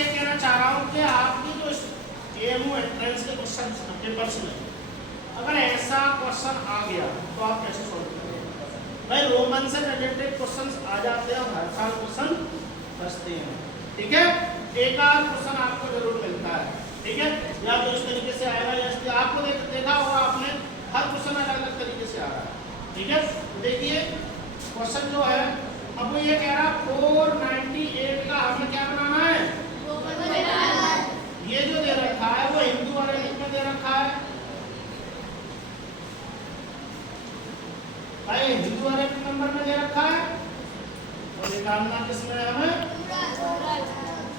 ये कहना चाह रहा हूँ कि आपकी जो एएमयू एंट्रेंस के क्वेश्चन पेपर्स में अगर ऐसा क्वेश्चन आ गया तो आप कैसे सॉल्व करेंगे? भाई रोमन से रिलेटेड क्वेश्चंस आ जाते हैं, हर साल क्वेश्चन बचते हैं, ठीक है। एक आध क्वेश्चन आपको जरूर मिलता है, ठीक है, या तो इस तरीके से आएगा या इसलिए आपको देखा होगा आपने, हर क्वेश्चन अलग अलग तरीके से आ रहा है, ठीक है। देखिए क्वेश्चन जो है, अब वो ये कह रहा 498 का हमें क्या बनाना है, ये जो दे रखा है वो हिंदू अरेबिक में दे रखा है। भाई हिंदू अरेबिक नंबर में दे रखा है और निकालना किसमें है हमें,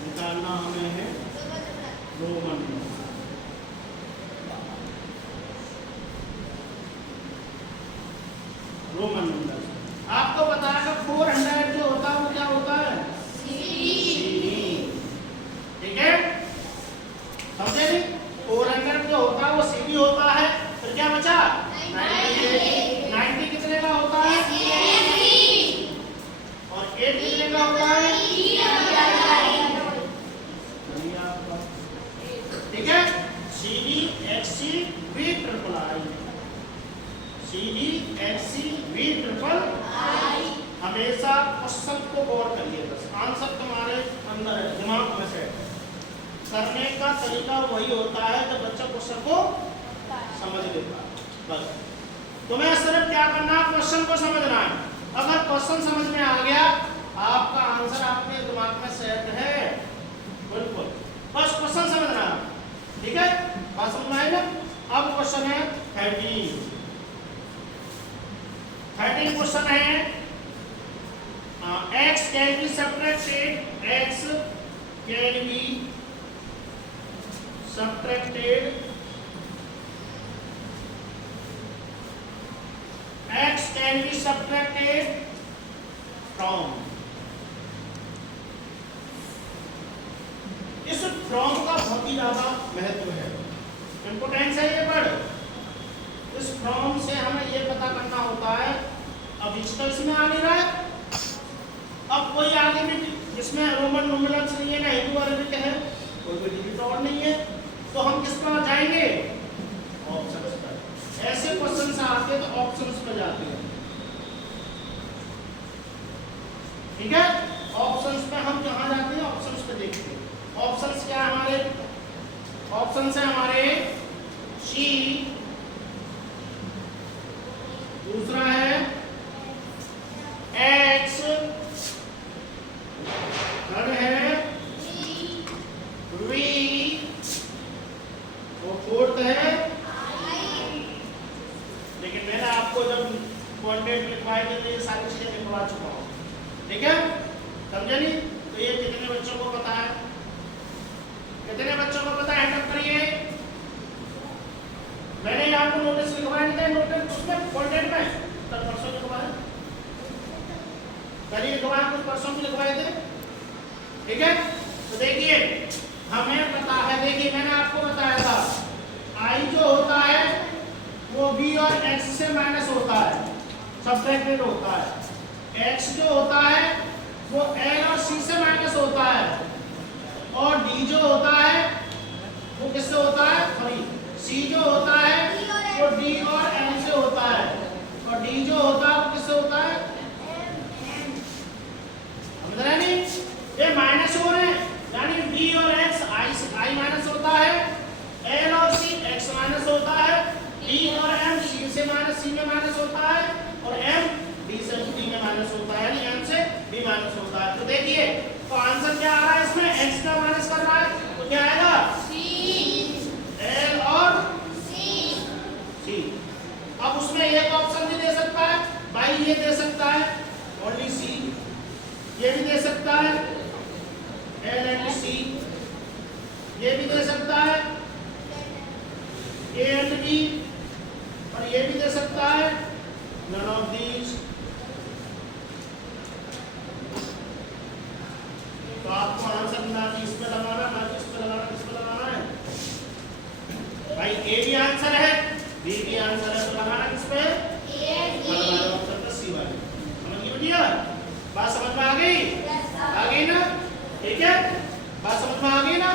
निकालना हमें है रोमन में। रोमन नंबर आपको बताया 400 जो होता है वो क्या होता है, सीडी, ठीक है, समझे नहीं? 400 जो होता है वो सीडी होता है, फिर क्या बचा 90 कितने का होता है, और 8 कितने का होता है, ठीक है। CD XC V triple I, CD XC V triple I. हमेशा क्वेश्चन को गौर करिए, बस आंसर तुम्हारे अंदर है, दिमाग में से करने का तरीका वही होता है जब बच्चा क्वेश्चन को समझ लेता है। बस तुम्हें सिर्फ क्या करना है, क्वेश्चन को समझना है। अगर क्वेश्चन समझ में आ गया, आपका आंसर आपके दिमाग में सेट है, बिल्कुल, बस क्वेश्चन समझना है, ठीक है, बात समझ में आई ना। अब क्वेश्चन है 13 क्वेश्चन है, x can be subtracted, x can be subtracted, x can be subtracted from। इस फ्रॉम का बहुत ही ज्यादा महत्व है, इंपोर्टेंस है ये वर्ड। इस फ्रॉम से हमें ये पता करना होता है, अब इसका इसमें आ नहीं रहा है, अब कोई आगे भी जिसमें रोमन न्यूमेरल्स नहीं है ना हिंदू अरेबिक है, कोई भी डिजिट और नहीं है, तो हम किस पर जाएंगे, ऑप्शंस पर। ऐसे क्वेश्चन आते हैं तो ऑप्शंस पर जाते हैं, ठीक है। ऑप्शंस पे हम कहाँ जाते हैं, ऑप्शंस पे देखते हैं। ऑप्शंस क्या है हमारे, ऑप्शंस है हमारे सी, दूसरा है एक्स, थर्ड है वी, और फोर्थ है आई। लेकिन मैंने आपको जब क्वांटिटी लिखवाई थी तो ये सारी चीजें लिखवा चुका हूँ, ठीक है, समझे नहीं? तो ये कितने बच्चों को पता है, कितने बच्चों को पता है, हैंड करिए। मैंने आपको नोटिस लिखवाया नहीं था, नोटिस उसमें क्वांटिटी में कल परसों लिखवाया, कल ही लिखवाया, कुछ परसों भी लिखवाए थे, ठीक है। तो देखिए हमें पता है, देखिए मैंने आपको बताया था आई जो होता है वो बी और एक्स से माइनस होता है, सब्ट्रैक्टेड होता है। एक्स जो होता है वो एल और सी से माइनस होता है, और डी जो होता है वो किससे होता है, सॉरी सी जो होता है वो डी और एम से होता है, और डी जो होता है वो किससे होता है, समझ रहे नहीं? ये माइनस हो रहे हैं, यानी डी और एक्स आई माइनस होता है, एल और सी एक्स माइनस होता है, डी और एम सी से माइनस सी में माइनस होता है, और एम डी से डी में माइनस होता है, यानी एम से डी माइनस होता है। तो देखिए तो आंसर क्या आ रहा है, इसमें एक्स का माइनस कर रहा है तो क्या आएगा, सी, एल और सी। अब उसमें एक ऑप्शन भी दे सकता है, भाई ये दे सकता है ओनली सी, ये भी दे सकता है एल एंड सी, ये भी दे सकता है ए एंड बी, और ये भी दे सकता है नन ऑफ दीज। तो आपको आंसर ना कि इस पे लगाना, ना कि इस पे लगाना, किस पे लगाना है भाई, ए भी आंसर है, बी भी आंसर है, तो लगाना किस पे, ऑप्शन पे सी वाले। समझ गए भैया, बात समझ में आ गई? आ गई ना, ठीक है। बात समझ में आ गई ना।